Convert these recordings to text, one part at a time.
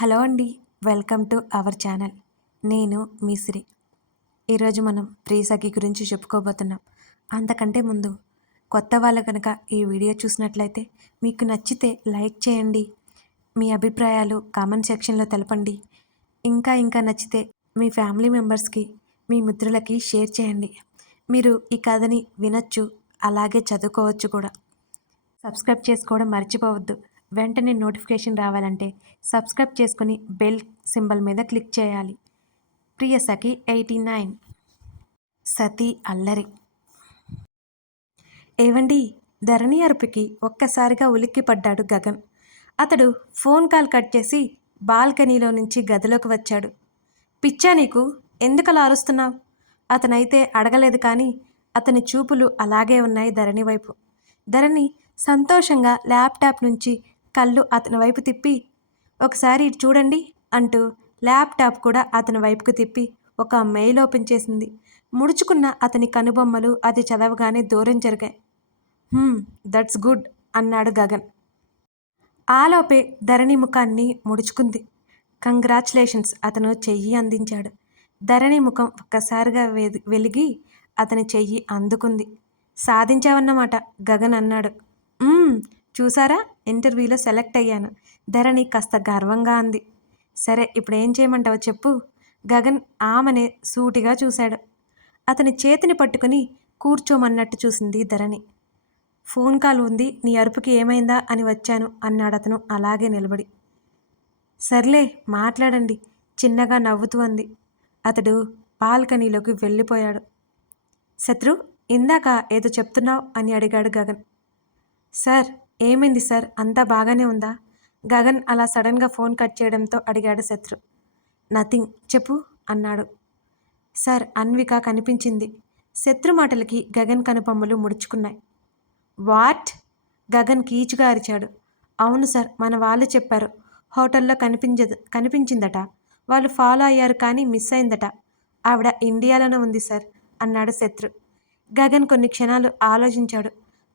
Hello అండి welcome to our channel. నేను మీసిరి ఈరోజు మనం ప్రియసఖి గురించి చెప్పుకోబోతున్నాం. అంతకంటే ముందు కొత్త వాళ్ళు కనుక ఈ వీడియో చూసినట్లయితే మీకు నచ్చితే లైక్ చేయండి. మీ అభిప్రాయాలు కామెంట్ సెక్షన్లో తెలపండి. ఇంకా ఇంకా నచ్చితే మీ ఫ్యామిలీ మెంబర్స్కి మీ మిత్రులకి షేర్ చేయండి. మీరు ఈ కథని వినొచ్చు అలాగే చదువుకోవచ్చు కూడా. సబ్స్క్రైబ్ చేసుకోవడం మర్చిపోవద్దు. వెంటనే నోటిఫికేషన్ రావాలంటే సబ్స్క్రైబ్ చేసుకుని బెల్ సింబల్ మీద క్లిక్ చేయాలి. ప్రియ సఖి ఎయిటీ నైన్. సతీ అల్లరి. ఏవండి? ధరణి అరుపుకి ఒక్కసారిగా ఉలిక్కి పడ్డాడు గగన్. అతడు ఫోన్ కాల్ కట్ చేసి బాల్కనీలో నుంచి గదిలోకి వచ్చాడు. పిచ్చా నీకు? ఎందుకలా అరుస్తున్నావు? అతనైతే అడగలేదు కానీ అతని చూపులు అలాగే ఉన్నాయి ధరణి వైపు. ధరణి సంతోషంగా ల్యాప్టాప్ నుంచి కళ్ళు అతని వైపు తిప్పి ఒకసారి ఇటు చూడండి అంటూ ల్యాప్టాప్ కూడా అతని వైపుకు తిప్పి ఒక మెయిల్ ఓపెన్ చేసింది. ముడుచుకున్న అతని కనుబొమ్మలు అది చదవగానే దూరం జరిగాయి. దట్స్ గుడ్ అన్నాడు గగన్. ఆలోపే ధరణి ముఖాన్ని ముడుచుకుంది. కంగ్రాచులేషన్స్ అతను చెయ్యి అందించాడు. ధరణి ముఖం ఒక్కసారిగా వెలిగి అతని చెయ్యి అందుకుంది. సాధించావన్నమాట గగన్ అన్నాడు. చూసారా? ఇంటర్వ్యూలో సెలెక్ట్ అయ్యాను. ధరణి కాస్త గర్వంగా అంది. సరే ఇప్పుడు ఏం చేయమంటావో చెప్పు. గగన్ ఆమెనే సూటిగా చూశాడు. అతని చేతిని పట్టుకుని కూర్చోమన్నట్టు చూసింది ధరణి. ఫోన్ కాల్ ఉంది నీ అరుపుకి ఏమైందా అని వచ్చాను అన్నాడు అతను అలాగే నిలబడి. సర్లే మాట్లాడండి చిన్నగా నవ్వుతూ అంది. అతడు బాల్కనీలోకి వెళ్ళిపోయాడు. శత్రు ఇందాక ఏదో చెప్తున్నావు అని అడిగాడు గగన్. సార్ ఏమైంది సార్? అంతా బాగానే ఉందా? గగన్ అలా సడన్గా ఫోన్ కట్ చేయడంతో అడిగాడు శత్రు. నథింగ్. చెప్పు అన్నాడు. సార్ అన్విక కనిపించింది. శత్రు మాటలకి గగన్ కనుపమ్మలు ముడుచుకున్నాయి. వాట్? గగన్ కీచుగా అరిచాడు. అవును సార్ మన వాళ్ళు చెప్పారు. హోటల్లో కనిపించదు కనిపించిందట. వాళ్ళు ఫాలో అయ్యారు కానీ మిస్ అయిందట. ఆవిడ ఇండియాలోనే ఉంది సార్ అన్నాడు శత్రు. గగన్ కొన్ని క్షణాలు ఆలోచించాడు.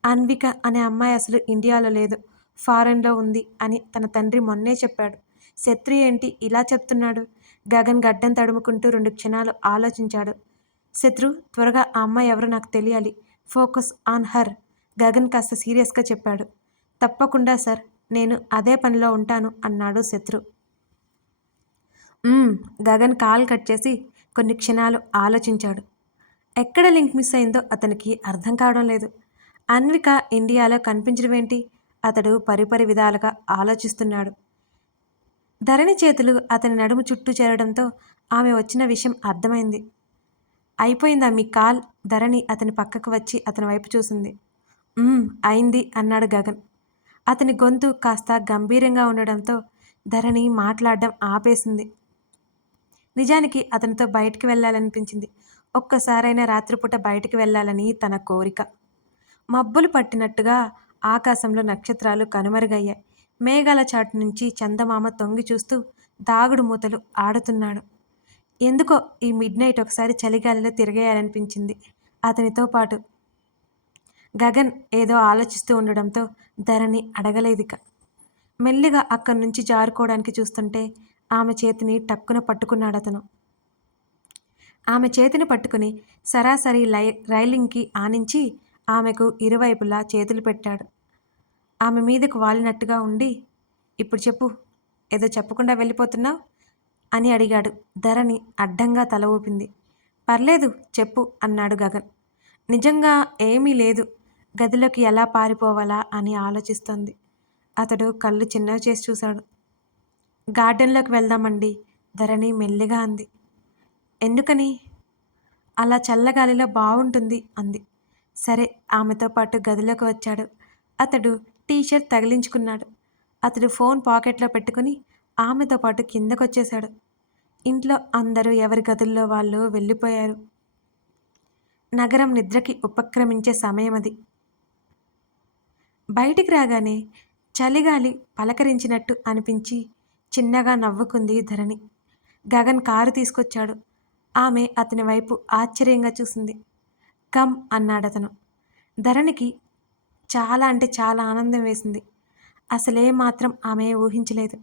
అన్విక అనే అమ్మాయి అసలు ఇండియాలో లేదు. ఫారెన్లో ఉంది అని తన తండ్రి మొన్నే చెప్పాడు. శత్రు ఏంటి ఇలా చెప్తున్నాడు? గగన్ గడ్డం తడుముకుంటూ రెండు క్షణాలు ఆలోచించాడు. శత్రు త్వరగా ఆ అమ్మాయి ఎవరో నాకు తెలియాలి. Focus on her. గగన్ కాస్త సీరియస్గా చెప్పాడు. తప్పకుండా సార్ నేను అదే పనిలో ఉంటాను అన్నాడు శత్రు. గగన్ కాల్ కట్ చేసి కొన్ని క్షణాలు ఆలోచించాడు. ఎక్కడ లింక్ మిస్ అయిందో అతనికి అర్థం కావడం లేదు. అన్విక ఇండియాలో కనిపించడం ఏంటి? అతడు పరిపరి విధాలుగా ఆలోచిస్తున్నాడు. ధరణి చేతులు అతని నడుము చుట్టూ చేరడంతో ఆమె వచ్చిన విషయం అర్థమైంది. అయిపోయిందా మీ కాల్? ధరణి అతని పక్కకు వచ్చి అతని వైపు చూసింది. అయింది అన్నాడు గగన్. అతని గొంతు కాస్త గంభీరంగా ఉండడంతో ధరణి మాట్లాడడం ఆపేసింది. నిజానికి అతనితో బయటికి వెళ్ళాలనిపించింది. ఒక్కసారైనా రాత్రిపూట బయటికి వెళ్ళాలని తన కోరిక. మబ్బులు పట్టినట్టుగా ఆకాశంలో నక్షత్రాలు కనుమరుగయ్యాయి. మేఘాల చాటు నుంచి చందమామ తొంగి చూస్తూ దాగుడు మూతలు ఆడుతున్నాడు. ఎందుకో ఈ మిడ్ నైట్ ఒకసారి చలిగాలిలో తిరిగేయాలనిపించింది. అతనితో పాటు గగన్ ఏదో ఆలోచిస్తూ ఉండడంతో ధరణి అడగలేదిక. మెల్లిగా అక్కడి నుంచి జారుకోవడానికి చూస్తుంటే ఆమె చేతిని టక్కున పట్టుకున్నాడు అతను. ఆమె చేతిని పట్టుకుని సరాసరి లై రైలింగ్కి ఆనించి ఆమెకు ఇరువైపులా చేతులు పెట్టాడు. ఆమె మీదకు వాలినట్టుగా ఉండి ఇప్పుడు చెప్పు ఏదో చెప్పకుండా వెళ్ళిపోతున్నావు? అని అడిగాడు. ధరణి అడ్డంగా తల ఊపింది. పర్లేదు చెప్పు అన్నాడు గగన్. నిజంగా ఏమీ లేదు. గదిలోకి ఎలా పారిపోవాలా అని ఆలోచిస్తోంది. అతడు కళ్ళు చిన్నవి చేసి చూశాడు. గార్డెన్లోకి వెళ్దామండి ధరణి మెల్లిగా అంది. ఎందుకని? అలా చల్లగాలిలో బాగుంటుంది అంది. సరే ఆమెతో పాటు గదిలోకి వచ్చాడు. అతడు టీషర్ట్ తగిలించుకున్నాడు. అతడు ఫోన్ పాకెట్లో పెట్టుకుని ఆమెతో పాటు కిందకొచ్చేశాడు. ఇంట్లో అందరూ ఎవరి గదుల్లో వాళ్ళు వెళ్ళిపోయారు. నగరం నిద్రకి ఉపక్రమించే సమయం అది. బయటికి రాగానే చలిగాలి పలకరించినట్టు అనిపించి చిన్నగా నవ్వుకుంది ధరణి. గగన్ కారు తీసుకొచ్చాడు. ఆమె అతని వైపు ఆశ్చర్యంగా చూసింది. కమ్ అన్నాడు అతను ధరణికి చాలా అంటే చాలా ఆనందం వేసింది. అసలే మాత్రం ఆమె ఊహించలేదు.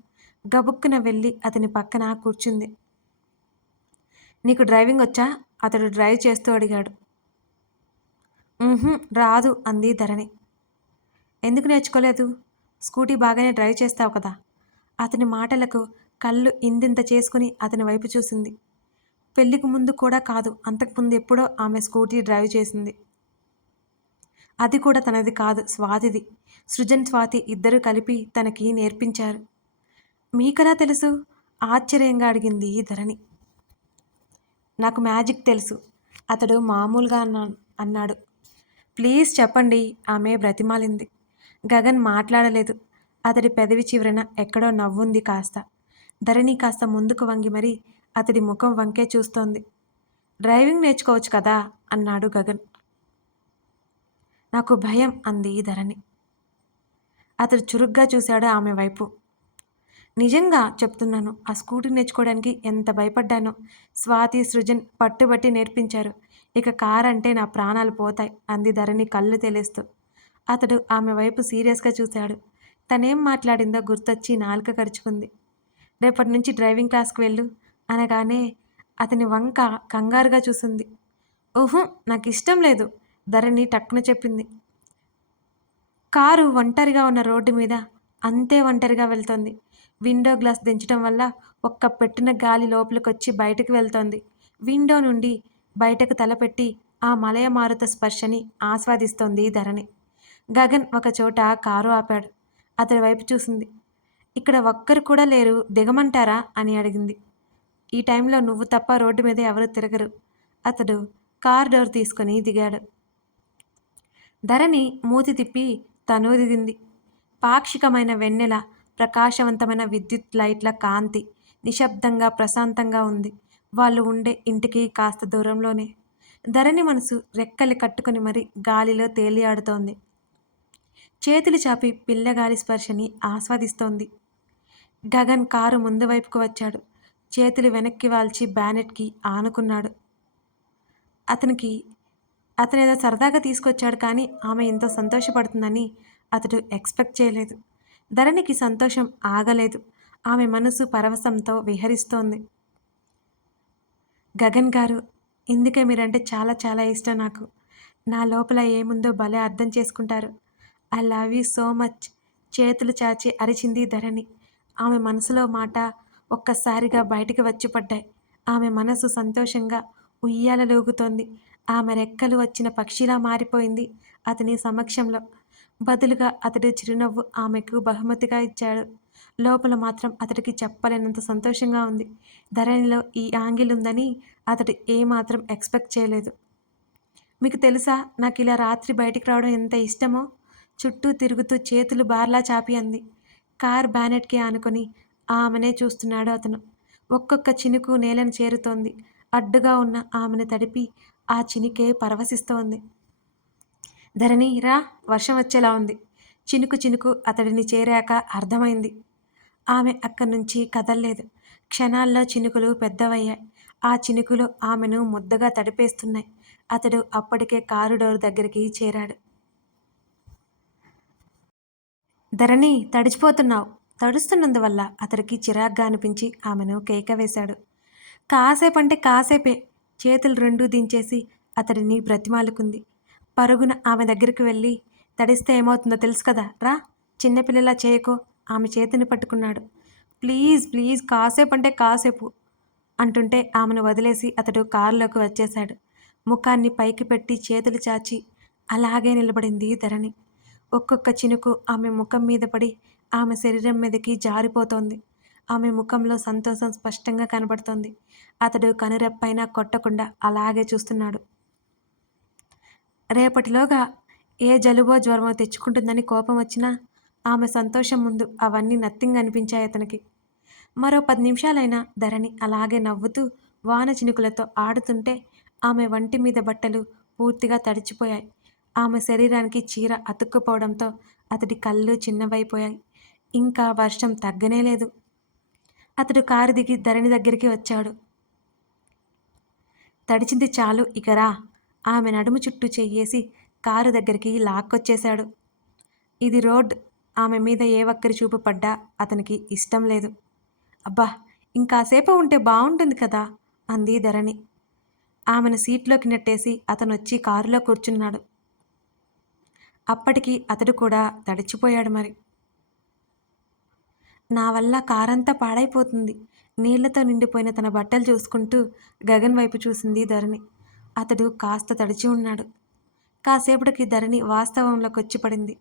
గబుక్కున వెళ్ళి అతని పక్కన కూర్చుంది. నీకు డ్రైవింగ్ వచ్చా? అతడు డ్రైవ్ చేస్తూ అడిగాడు. రాదు అంది ధరణి. ఎందుకు నేర్చుకోలేదు? స్కూటీ బాగానే డ్రైవ్ చేస్తావు కదా? అతని మాటలకు కళ్ళు ఇందింత చేసుకుని అతని వైపు చూసింది. పెళ్ళికి ముందు కూడా కాదు. అంతకుముందు ఎప్పుడో ఆమె స్కూటీ డ్రైవ్ చేసింది. అది కూడా తనది కాదు స్వాతిది. సృజన్ స్వాతి ఇద్దరు కలిపి తనకి నేర్పించారు. మీకలా తెలుసు? ఆశ్చర్యంగా అడిగింది ఈ ధరణి. నాకు మ్యాజిక్ తెలుసు. అతడు మామూలుగా అన్నా అన్నాడు. ప్లీజ్ చెప్పండి ఆమె బ్రతిమాలింది. గగన్ మాట్లాడలేదు. అతడి పెదవి చివరన ఎక్కడో నవ్వుంది కాస్త. ధరణి కాస్త ముందుకు వంగి మరీ అతడి ముఖం వంకే చూస్తోంది. డ్రైవింగ్ నేర్చుకోవచ్చు కదా? అన్నాడు గగన్. నాకు భయం అంది ధరణి. అతడు చురుగ్గా చూశాడు ఆమె వైపు. నిజంగా చెప్తున్నాను ఆ స్కూటీ నేర్చుకోవడానికి ఎంత భయపడ్డానో. స్వాతి సృజన్ పట్టుబట్టి నేర్పించారు. ఇక కార్ అంటే నా ప్రాణాలు పోతాయి అంది ధరణి కళ్ళు తెలిస్తూ. అతడు ఆమె వైపు సీరియస్గా చూశాడు. తనేం మాట్లాడిందో గుర్తొచ్చి నాలుక కరుచుకుంది. రేపటి నుంచి డ్రైవింగ్ క్లాస్కి వెళ్ళు. అనగానే అతని వంక కంగారుగా చూసింది. ఊహు నాకు ఇష్టం లేదు ధరణి టక్కున చెప్పింది. కారు ఒంటరిగా ఉన్న రోడ్డు మీద అంతే ఒంటరిగా వెళ్తోంది. విండో గ్లాస్ దించడం వల్ల ఒక్క పెట్టిన గాలి లోపలికొచ్చి బయటకు వెళ్తోంది. విండో నుండి బయటకు తలపెట్టి ఆ మలయ మారుత స్పర్శని ఆస్వాదిస్తోంది ధరణి. గగన్ ఒక చోట కారు ఆపాడు. అతడి వైపు చూసింది. ఇక్కడ ఒక్కరు కూడా లేరు దిగమంటారా? అని అడిగింది. ఈ టైంలో నువ్వు తప్ప రోడ్డు మీద ఎవరు తిరగరు. అతడు కార్ డోర్ తీసుకొని దిగాడు. ధరణి మూతి తిప్పి తను దిగింది. పాక్షికమైన వెన్నెల ప్రకాశవంతమైన విద్యుత్ లైట్ల కాంతి నిశ్శబ్దంగా ప్రశాంతంగా ఉంది. వాళ్ళు ఉండే ఇంటికి కాస్త దూరంలోనే. ధరణి మనసు రెక్కలు కట్టుకుని మరి గాలిలో తేలియాడుతోంది. చేతులు చాపి పిల్లగాలి స్పర్శని ఆస్వాదిస్తోంది. గగన్ కారు ముందు వైపుకు వచ్చాడు. చేతులు వెనక్కి వాల్చి బ్యానెట్కి ఆనుకున్నాడు. అతనికి అతనేదో సరదాగా తీసుకొచ్చాడు కానీ ఆమె ఎంతో సంతోషపడుతుందని అతడు ఎక్స్పెక్ట్ చేయలేదు. ధరణికి సంతోషం ఆగలేదు. ఆమె మనసు పరవశంతో విహరిస్తోంది. గగన్ గారు ఇందుకే మీరంటే చాలా చాలా ఇష్టం నాకు. నా లోపల ఏముందో భలే అర్థం చేసుకుంటారు. I love you so much చేతులు చాచి అరిచింది ధరణి. ఆమె మనసులో మాట ఒక్కసారిగా బయటికి వచ్చి పడ్డాయి. ఆమె మనసు సంతోషంగా ఉయ్యాలలోగుతోంది ఆమె రెక్కలు వచ్చిన పక్షిలా మారిపోయింది అతని సమక్షంలో. బదులుగా అతడి చిరునవ్వు ఆమెకు బహుమతిగా ఇచ్చాడు. లోపల మాత్రం అతడికి చెప్పలేనంత సంతోషంగా ఉంది. ధరణిలో ఈ యాంగిల్ ఉందని అతడు ఏమాత్రం ఎక్స్పెక్ట్ చేయలేదు. మీకు తెలుసా నాకు ఇలా రాత్రి బయటికి రావడం ఎంత ఇష్టమో? చుట్టూ తిరుగుతూ చేతులు బార్లా చాపి అంది. కార్ బ్యానెట్కి ఆనుకొని ఆమెనే చూస్తున్నాడు అతను. ఒక్కొక్క చినుకు నేలను చేరుతోంది. అడ్డుగా ఉన్న ఆమెను తడిపి ఆ చినికే పరవశిస్తోంది. ధరణి రా వర్షం వచ్చేలా ఉంది. చినుకు చినుకు అతడిని చేరాక అర్థమైంది. ఆమె అక్కడి నుంచి కదల్లేదు. క్షణాల్లో చినుకులు పెద్దవయ్యాయి. ఆ చినుకులు ఆమెను ముద్దగా తడిపేస్తున్నాయి. అతడు అప్పటికే కారు డోర్ దగ్గరికి చేరాడు. ధరణి తడిచిపోతున్నావు. తడుస్తున్నందువల్ల అతడికి చిరాగ్గా అనిపించి ఆమెను కేక వేశాడు. కాసేపంటే కాసేపే చేతులు రెండూ దించేసి అతడిని బ్రతిమాలుకుంది. పరుగున ఆమె దగ్గరికి వెళ్ళి తడిస్తే ఏమవుతుందో తెలుసు కదా రా చిన్నపిల్లలా చేయకో ఆమె చేతిని పట్టుకున్నాడు. ప్లీజ్ ప్లీజ్ కాసేపు అంటే కాసేపు అంటుంటే ఆమెను వదిలేసి అతడు కారులోకి వచ్చేశాడు. ముఖాన్ని పైకి పెట్టి చేతులు చాచి అలాగే నిలబడింది ధరణి. ఒక్కొక్క చినుకు ఆమె ముఖం మీద పడి ఆమె శరీరం మీదకి జారిపోతోంది. ఆమె ముఖంలో సంతోషం స్పష్టంగా కనబడుతోంది. అతడు కనురెప్పైనా కొట్టకుండా అలాగే చూస్తున్నాడు. రేపటిలోగా ఏ జలుబో జ్వరమో తెచ్చుకుంటుందని కోపం వచ్చినా ఆమె సంతోషం ముందు అవన్నీ నథింగ్ అనిపించాయి అతనికి. మరో పది నిమిషాలైనా ధరణి అలాగే నవ్వుతూ వాన చినుకులతో ఆడుతుంటే ఆమె వంటి మీద బట్టలు పూర్తిగా తడిచిపోయాయి. ఆమె శరీరానికి చీర అతుక్కుపోవడంతో అతడి కళ్ళు చిన్నవైపోయాయి. ఇంకా వర్షం తగ్గనే లేదు. అతడు కారు దిగి ధరణి దగ్గరికి వచ్చాడు. తడిచింది చాలు ఇకరా ఆమె నడుము చుట్టూ చెయ్యేసి కారు దగ్గరికి లాక్కొచ్చేశాడు. ఇది రోడ్. ఆమె మీద ఏ ఒక్కరి చూపు పడ్డా అతనికి ఇష్టం లేదు. అబ్బా ఇంకాసేపు ఉంటే బాగుంటుంది కదా? అంది ధరణి. ఆమెను సీట్లోకి నెట్టేసి అతను వచ్చి కారులో కూర్చున్నాడు. అప్పటికి అతడు కూడా తడిచిపోయాడు మరి. నా వల్ల కారంతా పాడైపోతుంది. నీళ్ళతో నిండిపోయిన తన బట్టలు చూసుకుంటూ గగన్ వైపు చూసింది ధరణి. అతడు కాస్త తడిచి ఉన్నాడు. కాసేపటికి ధరణి వాస్తవంలోకి వచ్చి పడింది.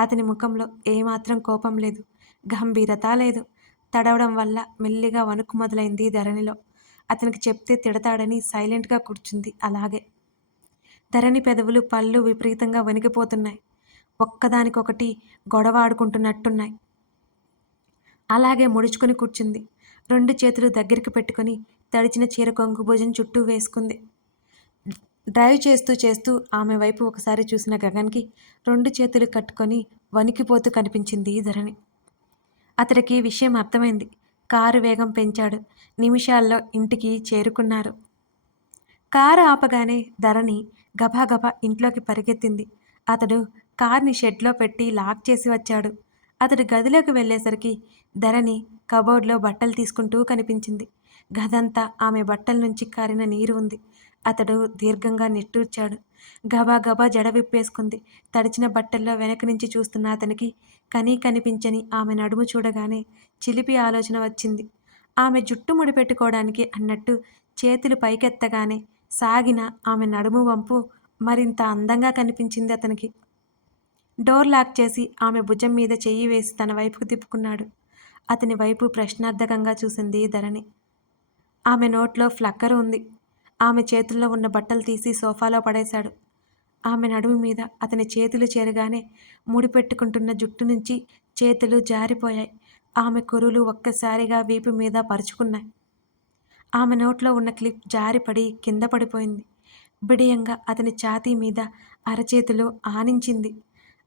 అతని ముఖంలో ఏమాత్రం కోపం లేదు. గంభీరత లేదు. తడవడం వల్ల మెల్లిగా వణుకు మొదలైంది ధరణిలో. అతనికి చెప్తే తిడతాడని సైలెంట్గా కూర్చుంది అలాగే. ధరణి పెదవులు పళ్ళు విపరీతంగా వణికిపోతున్నాయి. ఒక్కదానికొకటి గొడవ ఆడుకుంటున్నట్టున్నాయి. అలాగే ముడుచుకొని కూర్చుంది. రెండు చేతులు దగ్గరికి పెట్టుకొని తడిచిన చీర కొంగు భుజం చుట్టూ వేసుకుంది. డ్రైవ్ చేస్తూ చేస్తూ ఆమె వైపు ఒకసారి చూసిన గగన్కి రెండు చేతులు కట్టుకొని వణికిపోతూ కనిపించింది ధరణి. అతడికి విషయం అర్థమైంది. కారు వేగం పెంచాడు. నిమిషాల్లో ఇంటికి చేరుకున్నారు. కారు ఆపగానే ధరణి గబాగబా ఇంట్లోకి పరిగెత్తింది. అతడు కార్ని షెడ్లో పెట్టి లాక్ చేసి వచ్చాడు. అతడు గదిలోకి వెళ్ళేసరికి ధరణి కబోర్డ్లో బట్టలు తీసుకుంటూ కనిపించింది. గదంతా ఆమె బట్టల నుంచి కారిన నీరు ఉంది. అతడు దీర్ఘంగా నిట్టూర్చాడు. గబా గబా జడ విప్పేసుకుంది. తడిచిన బట్టల్లో వెనక నుంచి చూస్తున్న అతనికి కనీ కనిపించని ఆమె నడుము చూడగానే చిలిపి ఆలోచన వచ్చింది. ఆమె జుట్టు ముడిపెట్టుకోవడానికి అన్నట్టు చేతులు పైకెత్తగానే సాగిన ఆమె నడుము వంపు మరింత అందంగా కనిపించింది అతనికి. డోర్ లాక్ చేసి ఆమె భుజం మీద చెయ్యి వేసి తన వైపుకు తిప్పుకున్నాడు. అతని వైపు ప్రశ్నార్థకంగా చూసింది ధరణి. ఆమె నోట్లో ఫ్లక్కర్ ఉంది. ఆమె చేతుల్లో ఉన్న బట్టలు తీసి సోఫాలో పడేశాడు. ఆమె నడుము మీద అతని చేతులు చేరగానే ముడిపెట్టుకుంటున్న జుట్టు నుంచి చేతులు జారిపోయాయి. ఆమె కురులు ఒక్కసారిగా వీపు మీద పరుచుకున్నాయి. ఆమె నోట్లో ఉన్న క్లిప్ జారిపడి కింద పడిపోయింది. బిడియంగా అతని ఛాతీ మీద అరచేతిలో ఆనించింది.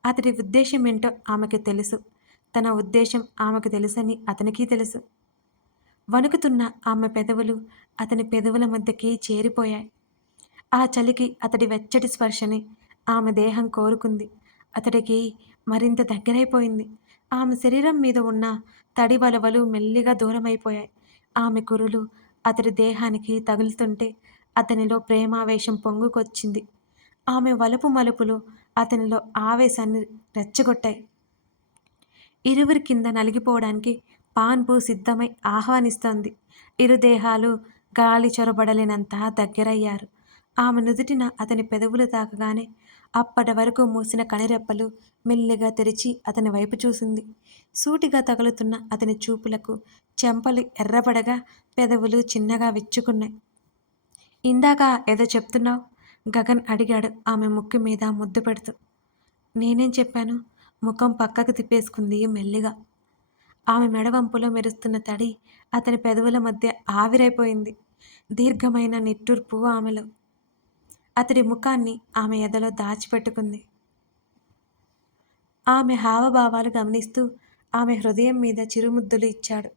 అతడి ఉద్దేశం ఏంటో ఆమెకు తెలుసు. తన ఉద్దేశం ఆమెకు తెలుసని అతనికి తెలుసు. వణుకుతున్న ఆమె పెదవులు అతని పెదవుల మధ్యకి చేరిపోయాయి. ఆ చలికి అతడి వెచ్చటి స్పర్శని ఆమె దేహం కోరుకుంది. అతడికి మరింత దగ్గరైపోయింది. ఆమె శరీరం మీద ఉన్న తడి వలవలు మెల్లిగా దూరమైపోయాయి. ఆమె కురులు అతడి దేహానికి తగులుతుంటే అతనిలో ప్రేమావేశం పొంగుకొచ్చింది. ఆమె వలుపు మలుపులు అతనిలో ఆవేశాన్ని రెచ్చగొట్టాయి. ఇరువురి కింద నలిగిపోవడానికి పాన్పు సిద్ధమై ఆహ్వానిస్తోంది. ఇరు దేహాలు గాలి చొరబడలేనంత దగ్గరయ్యారు. ఆమె నుదుటిన అతని పెదవులు తాకగానే అప్పటి వరకు మూసిన కనిరెప్పలు మెల్లిగా తెరిచి అతని వైపు చూసింది. సూటిగా తగులుతున్న అతని చూపులకు చెంపలు ఎర్రబడగా పెదవులు చిన్నగా విచ్చుకున్నాయి. ఇందాక ఏదో చెప్తున్నావు? గగన్ అడిగాడు ఆమె ముక్కు మీద ముద్దు పెడుతూ. నేనేం చెప్పాను? ముఖం పక్కకు తిప్పేసుకుంది మెల్లిగా. ఆమె మెడవంపులో మెరుస్తున్న తడి అతని పెదవుల మధ్య ఆవిరైపోయింది. దీర్ఘమైన నిట్టూర్పు ఆమెలో. అతడి ముఖాన్ని ఆమె ఎదలో దాచిపెట్టుకుంది. ఆమె హావభావాలు గమనిస్తూ ఆమె హృదయం మీద చిరుముద్దులు ఇచ్చాడు.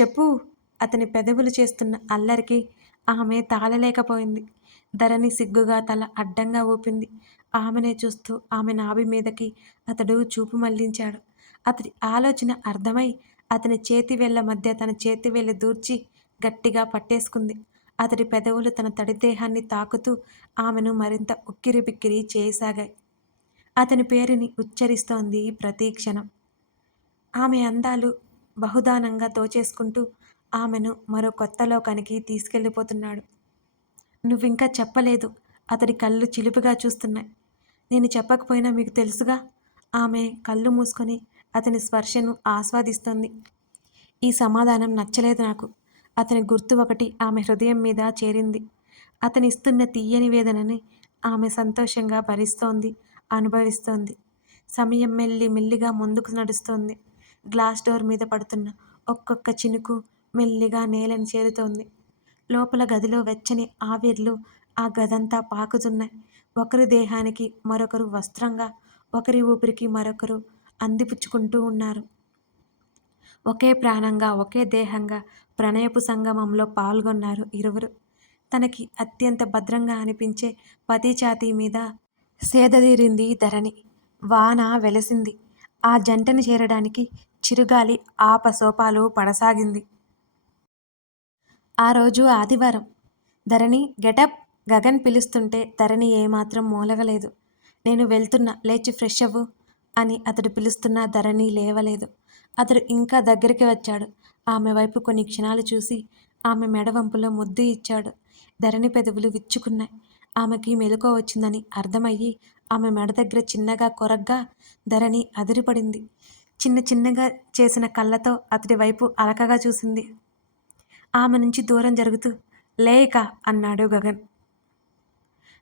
చెప్పు అతని పెదవులు చేస్తున్న అల్లరికి ఆమె తాళలేకపోయింది. ధరణి సిగ్గుగా తల అడ్డంగా ఊపింది. ఆమెనే చూస్తూ ఆమె నాభి మీదకి అతడు చూపు మళ్ళించాడు. అతడి ఆలోచన అర్థమై అతని చేతి వేళ్ళ మధ్య తన చేతి వేళ్ళ దూర్చి గట్టిగా పట్టేసుకుంది. అతడి పెదవులు తన తడిదేహాన్ని తాకుతూ ఆమెను మరింత ఉక్కిరి బిక్కిరి చేయసాగాయి. అతని పేరుని ఉచ్చరిస్తోంది ప్రతి క్షణం. ఆమె అందాలు బహుదానంగా దోచేసుకుంటూ ఆమెను మరో కొత్త లోకానికి తీసుకెళ్ళిపోతున్నాడు. నువ్వింకా చెప్పలేదు. అతడి కళ్ళు చిలుపుగా చూస్తున్నాయి. నేను చెప్పకపోయినా మీకు తెలుసుగా? ఆమె కళ్ళు మూసుకొని అతని స్పర్శను ఆస్వాదిస్తుంది. ఈ సమాధానం నచ్చలేదు నాకు. అతని గుర్తు ఒకటి ఆమె హృదయం మీద చేరింది. అతని ఇస్తున్న తీయని వేదనని ఆమె సంతోషంగా భరిస్తోంది అనుభవిస్తోంది. సమయం మెల్లి మెల్లిగా ముందుకు నడుస్తోంది. గ్లాస్ డోర్ మీద పడుతున్న ఒక్కొక్క చినుకు మెల్లిగా నేలను చేరుతోంది. లోపల గదిలో వెచ్చని ఆవిర్లు ఆ గదంతా పాకుతున్నాయి. ఒకరి దేహానికి మరొకరు వస్త్రంగా ఒకరి ఊపిరికి మరొకరు అందిపుచ్చుకుంటూ ఉన్నారు. ఒకే ప్రాణంగా ఒకే దేహంగా ప్రణయపు సంగమంలో పాల్గొన్నారు ఇరువురు. తనకి అత్యంత భద్రంగా అనిపించే పతి మీద సేదదీరింది ధరణి. వాన వెలసింది. ఆ జంటని చేరడానికి చిరుగాలి ఆపసోపాలు పడసాగింది. ఆ రోజు ఆదివారం. ధరణి గెటప్ గగన్ పిలుస్తుంటే ధరణి ఏమాత్రం మూలగలేదు. నేను వెళ్తున్నా లేచి ఫ్రెష్ అవ్వు అని అతడు పిలుస్తున్నా ధరణి లేవలేదు. అతడు ఇంకా దగ్గరికి వచ్చాడు. ఆమె వైపు కొన్ని క్షణాలు చూసి ఆమె మెడవంపులో ముద్దు ఇచ్చాడు. ధరణి పెదవులు విచ్చుకున్నాయి. ఆమెకి మెలకువ వచ్చిందని అర్థమయ్యి ఆమె మెడ దగ్గర చిన్నగా కొరగ్గా ధరణి అదిరిపడింది. చిన్న చిన్నగా చేసిన కళ్ళతో అతడి వైపు అలకగా చూసింది. ఆమె నుంచి దూరం జరుగుతూ లేక అన్నాడు గగన్.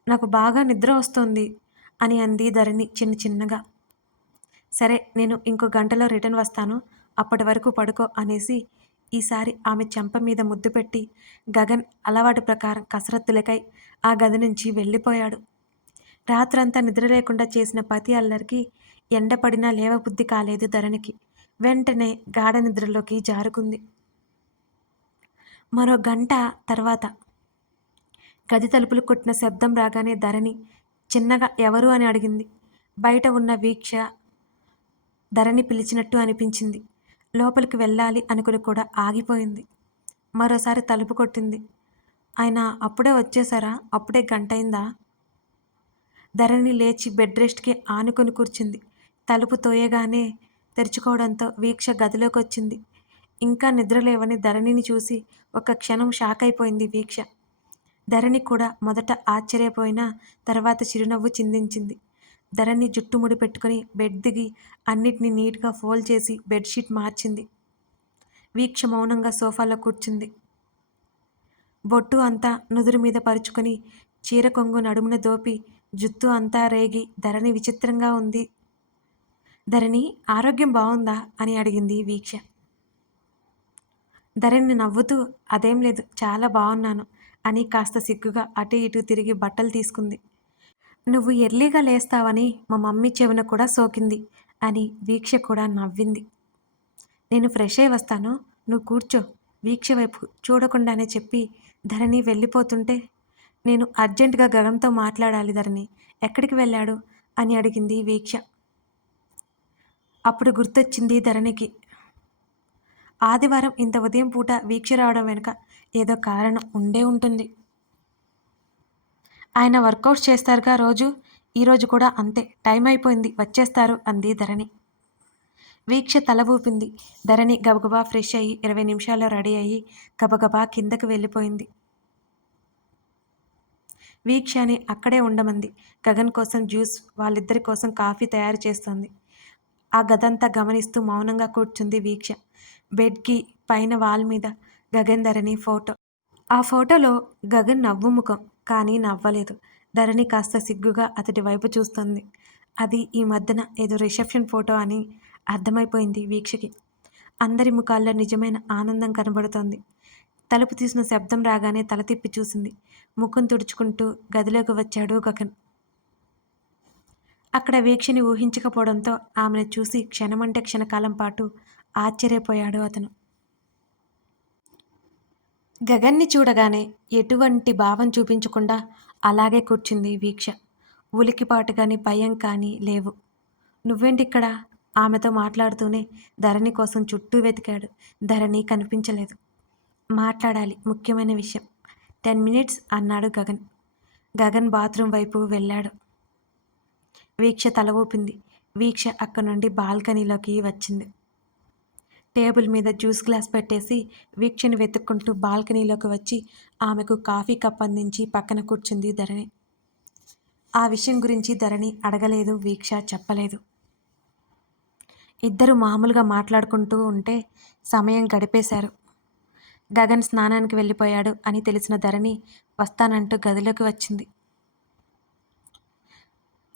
నాకు బాగా నిద్ర వస్తుంది అని అంది ధరణి చిన్న చిన్నగా. సరే నేను ఇంకో గంటలో రిటర్న్ వస్తాను అప్పటి వరకు పడుకో అనేసి ఈసారి ఆమె చెంప మీద ముద్దు పెట్టి గగన్ అలవాటు ప్రకారం కసరత్తులకై ఆ గది నుంచి వెళ్ళిపోయాడు. రాత్రంతా నిద్ర లేకుండా చేసిన పతి అల్లరికి ఎండపడినా లేవబుద్ధి కాలేదు ధరణికి. వెంటనే గాఢ నిద్రలోకి జారుకుంది. మరో గంట తర్వాత. గది తలుపులు కొట్టిన శబ్దం రాగానే ధరణి చిన్నగా ఎవరు అని అడిగింది. బయట ఉన్న వీక్ష ధరణి పిలిచినట్టు అనిపించింది. లోపలికి వెళ్ళాలి అనుకుని కూడా ఆగిపోయింది. మరోసారి తలుపు కొట్టింది. ఆయన అప్పుడే వచ్చేసారా అప్పుడే గంట అయిందా ధరణి లేచి బెడ్ రెస్ట్కి ఆనుకొని కూర్చుంది. తలుపు తోయగానే తెరుచుకోవడంతో వీక్ష గదిలోకి వచ్చింది ఇంకా నిద్రలేవని ధరణిని చూసి ఒక క్షణం షాక్ అయిపోయింది వీక్ష. ధరణి కూడా మొదట ఆశ్చర్యపోయినా తర్వాత చిరునవ్వు చిందించింది. ధరణి జుట్టు ముడి పెట్టుకుని బెడ్ దిగి అన్నిటినీ నీట్గా ఫోల్డ్ చేసి బెడ్షీట్ మార్చింది. వీక్ష మౌనంగా సోఫాలో కూర్చుంది. బొట్టు అంతా నుదురు మీద పరుచుకొని చీర కొంగు నడుమున దోపి జుత్తు అంతా రేగి ధరణి విచిత్రంగా ఉంది. ధరణి ఆరోగ్యం బాగుందా అని అడిగింది వీక్ష. ధరణి నవ్వుతూ అదేం లేదు చాలా బాగున్నాను అని కాస్త సిగ్గుగా అటు ఇటు తిరిగి బట్టలు తీసుకుంది. నువ్వు ఎర్లీగా లేస్తావని మా మమ్మీ చెవిన కూడా సోకింది అని వీక్ష కూడా నవ్వింది. నేను ఫ్రెష్ అయి వస్తాను నువ్వు కూర్చో వీక్ష వైపు చూడకుండానే చెప్పి ధరణి వెళ్ళిపోతుంటే నేను అర్జెంటుగా గగంతో మాట్లాడాలి ధరణి ఎక్కడికి వెళ్ళాడు? అని అడిగింది వీక్ష. అప్పుడు గుర్తొచ్చింది ధరణికి. ఆదివారం ఇంత ఉదయం పూట వీక్ష రావడం వెనుక ఏదో కారణం ఉండే ఉంటుంది. ఆయన వర్కౌట్స్ చేస్తారుగా రోజు? ఈరోజు కూడా అంతే. టైం అయిపోయింది. వచ్చేస్తారు అంది ధరణి. వీక్ష తల ఊపింది. ధరణి గబగబా ఫ్రెష్ అయ్యి ఇరవై నిమిషాల్లో రెడీ అయ్యి గబగబా కిందకు వెళ్ళిపోయింది. వీక్షని అక్కడే ఉండమంది. గగన్ కోసం జ్యూస్ వాళ్ళిద్దరి కోసం కాఫీ తయారు చేస్తోంది. ఆ గదంతా గమనిస్తూ మౌనంగా కూర్చుంది వీక్ష. బెడ్కి పైన వాల్ మీద గగన్ ధరణి ఫోటో. ఆ ఫోటోలో గగన్ నవ్వు ముఖం కానీ నవ్వలేదు. ధరణి కాస్త సిగ్గుగా అతడి వైపు చూస్తుంది. అది ఈ మధ్యన ఏదో రిసెప్షన్ ఫోటో అని అర్థమైపోయింది వీక్షకి. అందరి ముఖాల్లో నిజమైన ఆనందం కనబడుతోంది. తలుపు తీసిన శబ్దం రాగానే తల తిప్పి చూసింది. ముఖం తుడుచుకుంటూ గదిలోకి వచ్చాడు గగన్. అక్కడ వీక్షని ఊహించకపోవడంతో ఆమెను చూసి క్షణమంటే క్షణకాలం పాటు ఆశ్చర్యపోయాడు అతను. గగన్ని చూడగానే ఎటువంటి భావం చూపించకుండా అలాగే కూర్చుంది వీక్ష. ఉలికిపాటు కానీ భయం కానీ లేవు. నువ్వేంటిక్కడ? ఆమెతో మాట్లాడుతూనే ధరణి కోసం చుట్టూ వెతికాడు. ధరణి కనిపించలేదు. మాట్లాడాలి ముఖ్యమైన విషయం. టెన్ మినిట్స్ అన్నాడు గగన్. గగన్ బాత్రూమ్ వైపు వెళ్ళాడు. వీక్ష తల ఊపింది. వీక్ష అక్కడి నుండి బాల్కనీలోకి వచ్చింది. టేబుల్ మీద జ్యూస్ గ్లాస్ పెట్టేసి వీక్షని వెతుక్కుంటూ బాల్కనీలోకి వచ్చి ఆమెకు కాఫీ కప్ అందించి పక్కన కూర్చుంది ధరణి. ఆ విషయం గురించి ధరణి అడగలేదు వీక్ష చెప్పలేదు. ఇద్దరు మామూలుగా మాట్లాడుకుంటూ ఉంటే సమయం గడిపేశారు. గగన్ స్నానానికి వెళ్ళిపోయాడు అని తెలిసిన ధరణి వస్తానంటూ గదిలోకి వచ్చింది.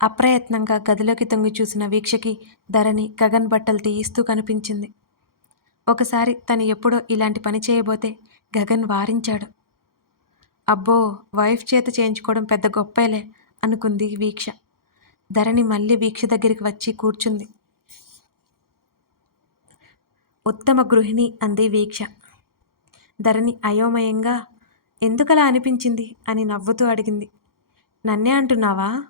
అప్రయత్నంగా గదిలోకి తొంగి చూసిన వీక్షకి ధరణి గగన్ బట్టలు తీయిస్తూ కనిపించింది. ఒకసారి తను ఎప్పుడో ఇలాంటి పని చేయబోతే గగన్ వారించాడు. అబ్బో వైఫ్ చేత చేయించుకోవడం పెద్ద గొప్పలే అనుకుంది వీక్ష. ధరణి మళ్ళీ వీక్ష దగ్గరికి వచ్చి కూర్చుంది. ఉత్తమ గృహిణి అంది వీక్ష. ధరణి అయోమయంగా ఎందుకలా అనిపించింది? అని నవ్వుతూ అడిగింది. నన్నే అంటున్నావా?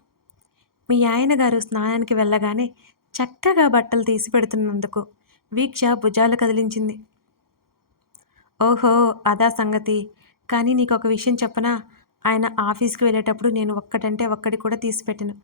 మీ ఆయన గారు స్నానానికి వెళ్ళగానే చక్కగా బట్టలు తీసి పెడుతున్నందుకు వీక్ష భుజాలు కదిలించింది. ఓహో అదా సంగతి. కానీ నీకు ఒక విషయం చెప్పనా? ఆయన ఆఫీస్కి వెళ్ళేటప్పుడు నేను ఒక్కటంటే ఒక్కడి కూడా తీసిపెట్టను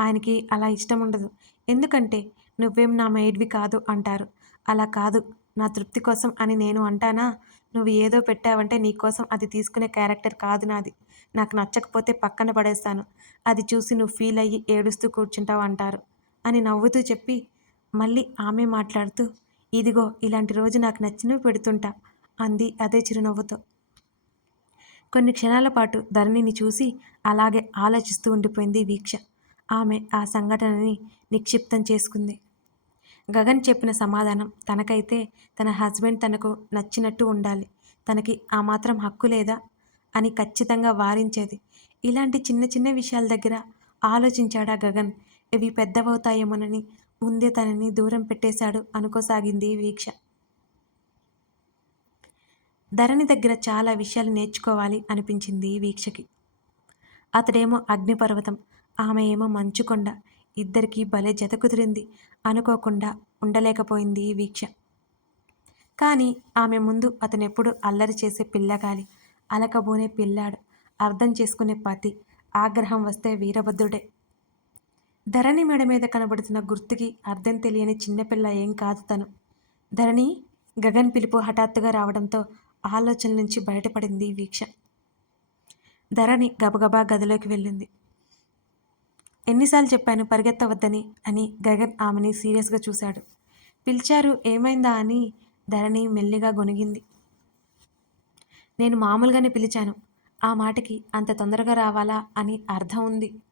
ఆయనకి అలా ఇష్టం ఉండదు. ఎందుకంటే నువ్వేం నా మైడ్వి కాదు అంటారు. అలా కాదు. నా తృప్తి కోసం అని నేను అంటానా? నువ్వు ఏదో పెట్టావంటే నీకోసం అది తీసుకునే క్యారెక్టర్ కాదు నాది. నాకు నచ్చకపోతే పక్కన పడేస్తాను. అది చూసి నువ్వు ఫీల్ అయ్యి ఏడుస్తూ కూర్చుంటావు అంటారు. అని నవ్వుతూ చెప్పి మళ్ళీ ఆమె మాట్లాడుతూ ఇదిగో ఇలాంటి రోజు నాకు నచ్చినవి పెడుతుంటా అంది అదే చిరునవ్వుతో. కొన్ని క్షణాల పాటు ధరణిని చూసి అలాగే ఆలోచిస్తూ ఉండిపోయింది వీక్ష. ఆమె ఆ సంఘటనని నిక్షిప్తం చేసుకుంది. గగన్ చెప్పిన సమాధానం తనకైతే తన హస్బెండ్ తనకు నచ్చినట్టు ఉండాలి తనకి ఆ మాత్రం హక్కు లేదా అని ఖచ్చితంగా వారించేది. ఇలాంటి చిన్న చిన్న విషయాల దగ్గర ఆలోచించాడా గగన్? ఇవి పెద్దవవుతాయేమోనని ముందే తనని దూరం పెట్టేశాడు అనుకోసాగింది వీక్ష. ధరణి దగ్గర చాలా విషయాలు నేర్చుకోవాలి అనిపించింది వీక్షకి. అతడేమో అగ్నిపర్వతం ఆమె ఏమో మంచుకొండ ఇద్దరికీ భలే జత కుదిరింది అనుకోకుండా ఉండలేకపోయింది వీక్ష. కానీ ఆమె ముందు అతనెప్పుడు అల్లరి చేసే పిల్లగాలి అలకబోనే పిల్లాడు అర్థం చేసుకునే పతి ఆగ్రహం వస్తే వీరభద్రుడే. ధరణి మెడ మీద కనబడుతున్న గుర్తుకి అర్థం తెలియని చిన్నపిల్ల ఏం కాదు తను. ధరణి గగన్ పిలుపు హఠాత్తుగా రావడంతో ఆలోచన నుంచి బయటపడింది వీక్ష. ధరణి గబగబా గదిలోకి వెళ్ళింది. ఎన్నిసార్లు చెప్పాను పరిగెత్తవద్దని అని గగన్ ఆమెని సీరియస్గా చూశాడు. పిలిచారు ఏమైందా? అని ధరణి మెల్లిగా గొనిగింది నేను మామూలుగానే పిలిచాను. ఆ మాటకి అంత తొందరగా రావాలా? అని అర్థం ఉంది.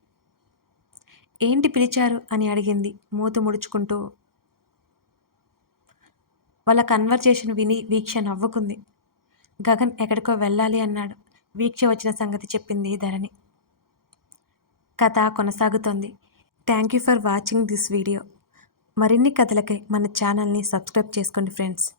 ఏంటి పిలిచారు? అని అడిగింది మూతు ముడుచుకుంటూ. వాళ్ళ కన్వర్జేషన్ విని వీక్ష నవ్వుకుంది. గగన్ ఎక్కడికో వెళ్ళాలి అన్నాడు. వీక్ష వచ్చిన సంగతి చెప్పింది ధరణి. కథ కొనసాగుతోంది. Thank you for watching this video. మరిన్ని కథలకై మన ఛానల్ని సబ్స్క్రైబ్ చేసుకోండి ఫ్రెండ్స్.